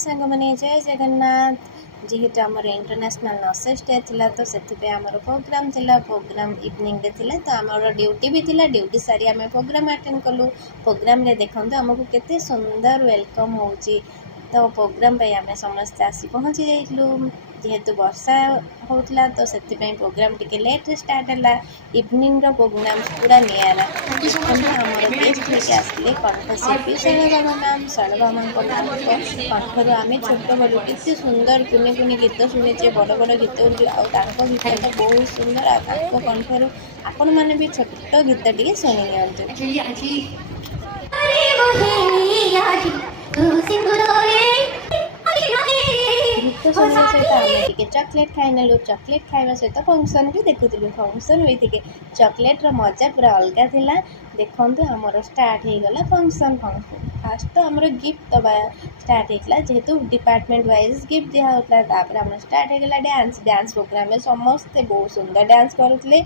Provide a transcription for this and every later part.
सांग मैंने जय जगन्नाथ। जेहेतु आमर इंटरनेशनल नर्सेस डे थिला तो से आमर प्रोग्राम थिला प्रोग्राम इवनिंग रे थिला तो आमर ड्यूटी भी थिला ड्यूटी सारी आम प्रोग्राम अटेंड कलु। प्रोग्राम रे देखंतु आमको केते सुंदर वेलकम होउची। तो प्रोग्राम पे आम समस्ते आसी पहुँची जाइलु। जेहेतु वर्षा होता तो से प्रोग्राम टिके लेट रे स्टार्ट है। इवनिंग रो प्रोग्राम पूरा नियारा आमर गेस्ट लेके आसले कंठशिल्पी शैलभामा मैम। शैलभामा कंठर आम छोट बड़ू केते सुंदर कुनी कुनी गीत शुणीचे बड़ बड़ गीत गीत तो बहुत सुंदर। आ कंठर आपण मैंने भी छोट गीत टे शुणी गीत शुणा सहित आम टे चॉकलेट खाई नेलु। चॉकलेट खावा सहित फंक्शन भी देखुलु। फंक्शन भी चॉकलेट रो मजा पूरा अलग थिला। देखंतु हमर स्टार्ट हो गला फंक्शन। फास्ट तो हमर गिफ्ट दबा स्टार्ट होता जेहेतु डिपार्टमेंट वाइज गिफ्ट दिया होता। तापर हम स्टार्ट हो गला डांस। डांस प्रोग्राम में समस्ते बहुत सुंदर डांस करुले।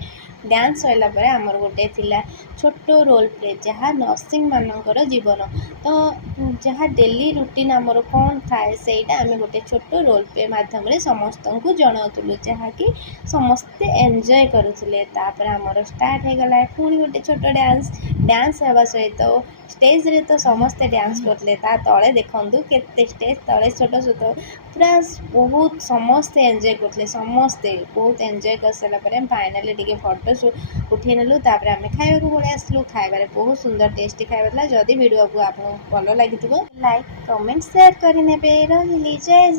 डांस सैला पर आमर गोटे थिला छोट रोल प्ले जहाँ नर्सिंग मानकर जीवन तो जहाँ डेली रूटीन आमर कौन थाए सेटा आम गोटे छोट रोल प्ले माध्यम समस्त को जनाऊलु जहाँकि समस्ते एंजॉय करुले। तापर आमर स्टार्ट हो गला पुणी गोटे छोट डांस। डांस हवा सहित स्टेज रे तो समस्ते डांस करले। ता तले देखंतु केते स्टेज तले छोट छोट पूरा बहुत समस्ते एंजॉय करले। समस्ते बहुत एंजॉय कर सारा पर फाइनली टिके फोटो उठे नेलु। तापर आम खाइबा को पळै आसलु। खाइबारे बहुत सुंदर टेस्टी खाइबा। जदि वीडियो को आपको भल लगी लाइक कमेंट शेयर करने पे रही। जय